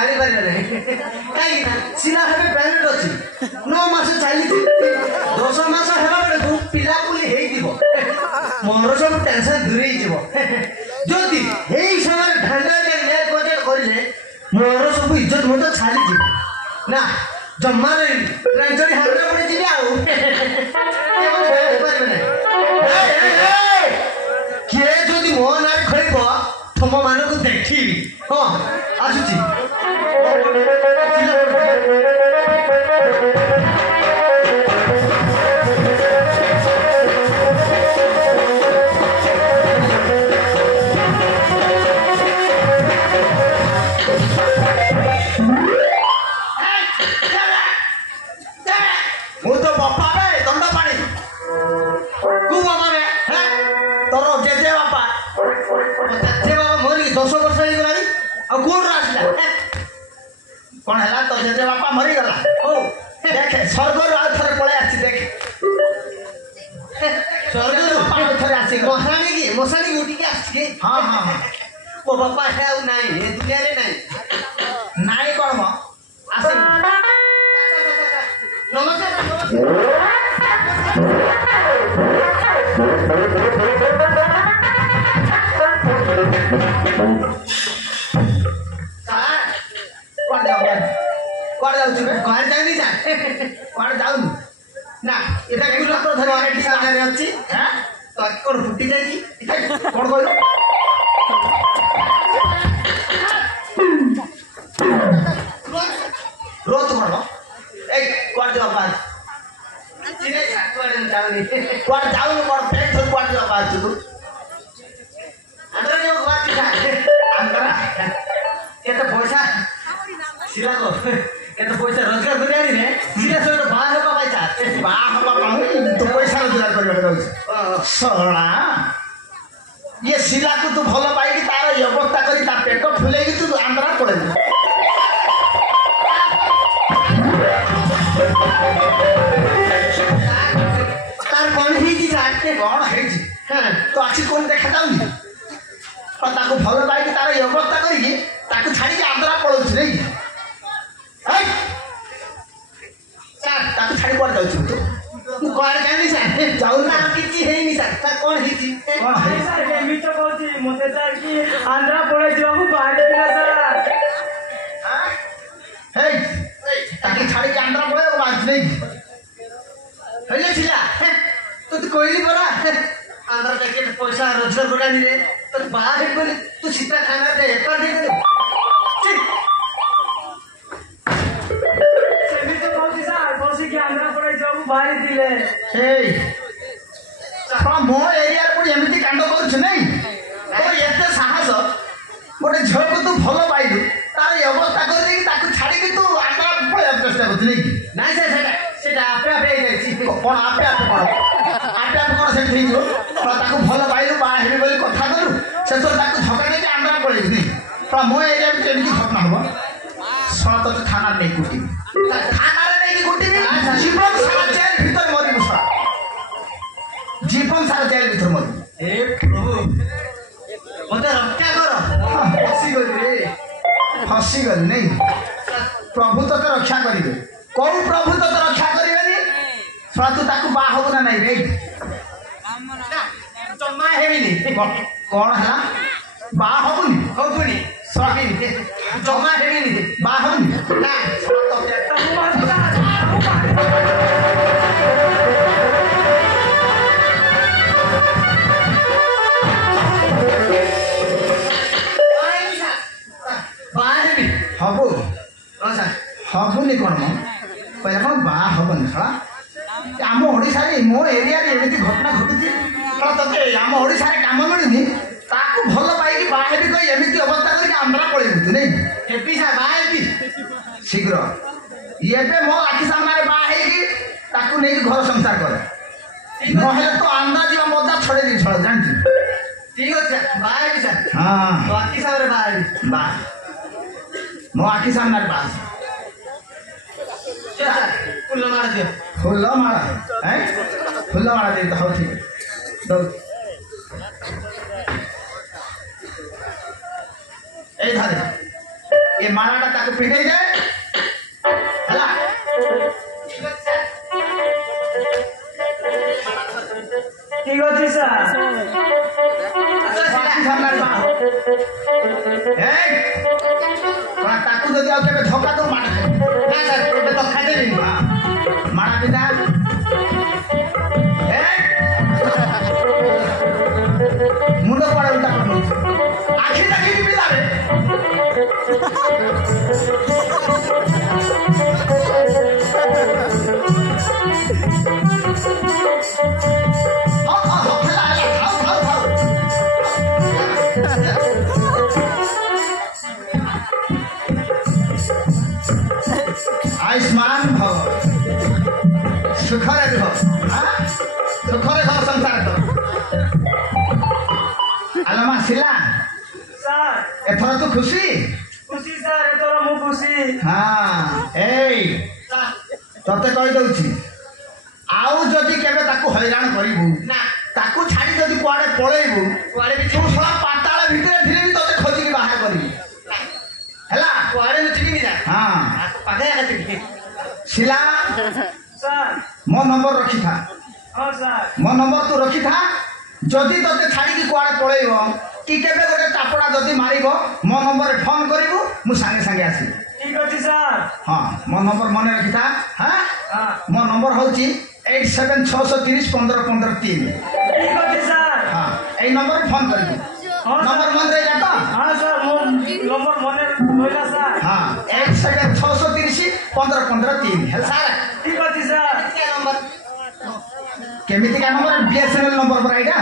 जानी पारे नहीं काई सिला हेबे प्राइवेट अछि 9 मास चाली 10 मास हेबा बडे तू पिला कुली हेई दिबो मोर सब टेंशन दूरी जीवो जदी हेई समय ढंडा के ले कोजे करिले मोर सब इज्जत मत छाली जीवो ना जम्मा रे ट्रेंचरी हांडा पड़े जीबे आउ के जदी मो ना खइबो तुम मान को देखी हाँ आसुची ମୁଁ ତ ବାପା ରେ ଦଣ୍ଡ ପାଣି ତୁ ବାପା ରେ ତୋର ଜେଜେ ବାପା मोरी 10 वर्ष हो गलानी आ कोन रासला कोन हला तो जे बापा मरी गला ओ देख स्वर्ग आ थरे पळे आछि देख स्वर्ग बापा थरे आछि मोसानी उठी के आछि हां हां ओ बापा है नहीं ए दुनिया रे नहीं नाई कोन म आसे नमस्कार घर जानी जा कौन जाऊ ना एटा कुला तो धर वारेटी सामने अछि हैं तो कोन फुटी जाई कोन कहलो रोत कोन ए कोन जा बात चिने कोन जाऊनी कोन जाऊ कोन फेक कोन जा बात तू अंदर जो बात जा अंदर केते पैसा सिला को केते पैसा रोजगार करियानी रे सिला सहित बाह होबा पैसा बाह होबा पाऊ तो पैसा रोजगार करबा रहउछ सोना ये सिला को तू भलो पाई कि तार व्यवस्था करी ता पेट फुले कि तू आंध्रा पड़े तार कोन ही जी जाते कोन है जी तो आछि कोन देखा जाउनी ताको भलो पाई कि तार व्यवस्था करी कि ताको छाड़ी के आंध्रा पड़उछ रे ताको छाड़ी पड़ जाउछ तू कोन जानी सर जाऊ ना किछि हेनी सर ता कोन हिची कोन है सर के मिट कहती मते सर की आंध्रा पड़े जाबू बाहर दिला सर हां हे ताके छाड़ी के आंध्रा पड़े बाज नहीं हेले छिला तू तो कोइली बरा आंध्रा जाके पैसा रोजगार करानी रे तो बाहर बोले तू सीता खाना दे एकर दे बाहरी दिले हे मो एरिया को एमती कांड कर एते साहस गोटे झील को तू भल पाइलु तार व्यवस्था कर छाड़ी तू आंध्रा पड़ा चेष्टा कर नाई सर आपे आपे कौन आपे आपे कौन आपे आपे कौन से भल पाइलु बाहर बोली कथा कलु से झका नहीं आंध्रा पड़े मो एरिया में एमती घटना हम सत थाना नहीं कुटी थाना जीवन सारा जेल भीतर मरी मुसा जीवन सारा जेल भीतर मरी ए प्रभु मते रक्षा कर फसी गली नहीं प्रभु तो रक्षा करिवे कौ प्रभु तो रक्षा करिवेनी तू ताकू बा हो ना नहीं रे जम्मा हेबिनी कोन हला बा होबुनी होबुनी सही जम्मा हेबिनी बा होबुनी ना तो पेट हुआ हबो हबुनी कौन पहले कौन बा हबन छड़ा आम ओडिशा रे मो एरिया रे एमती घटना घटुची तते आम ओडिशा रे काम मिलुनी ताकू भल पाई कि बा हेबी कोई एमती अवस्था करके आंध्रा पळै बुतु नै हेपी सा बा हेबी शीघ्र येबे मो आखि सामने रे बा हेकी ताकू नै कि घर संसार कर नहेले तो आंधा जीवा मद्दा छड़े दी छड़ जानती ठीक है बा हेबी सर हां तो आखि सामने बा हेबी बा मो आखि सामने बास फुल मारा दे फुल मारा हैं फुल मारा दे तो ठीक तो ए धारे ए मालाटा ताको पिटै दे हला ठीक अछि सर ए कोना ताको जदि आउ केबे धक्का तो मार ना सर एबे तो खाइ देबी मारा बिदा ए मुंड पड़े उल्टा कर आखि देखि की बिदा रे आयुष्मान भव सुखरे रह सुखरे घर संसार कर आलमा सिला सर एथर तू खुशी खुशी सर एथर मु खुशी हाँ ए तते कहि दउछि आउ जदि केबे ताकू हैरान करिबू ना ताकू छाड़ी जदि कुआडे पळेइबू कुआडे भी तू सला पाताळ भितरे धिरे भी तते खोजि के बाहर करिबी हला कुआडे में चिनी जा हां पागे आके शिला सर मो नंबर रखी था हां सर मो नंबर तू रखी था जदि तते छाड़ी की कुआडे पळेइबो कि केबे गोटे चापड़ा जदि मारिबो मो नंबर रे फोन करिबू मु संगे संगे आसी ठीक अछि सर हां मो नंबर मने रखी था हां हां मो नंबर होची 87631515 3 ठीक अछि सर हां ए नंबर फोन करिबू हां नंबर मन रहिला तो हां सर मो नंबर मने होइला सर हां 87631515 3 है सर ठीक अछि सर के नंबर केमिति का नंबर बीएसएनएल नंबर पर आइडा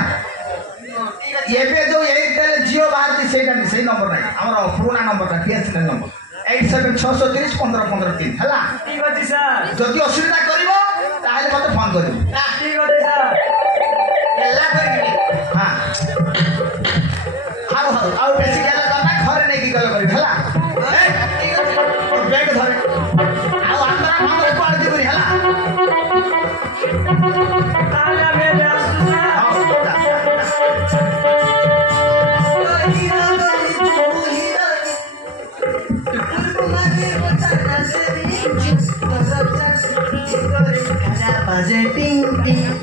ये पे जो एयरटेल जियो भारती सेटा नहीं सही नंबर नहीं हमर पुराना नंबर है बीएसएनएल नंबर 87631515 3 हला ठीक अछि सर जदि असुविधा करिवो ताहले मते फोन करिवो ठीक अछि सर एला करिबी हां हाउ हाउ आउ बेसी गेला करना घरे नै की गलो करिवो हला ए ठीक अछि बैग धरे आउ अंदर हमरे पाड़ दिबरी हला ताला में व्यस्त सर Buzzer ding ding.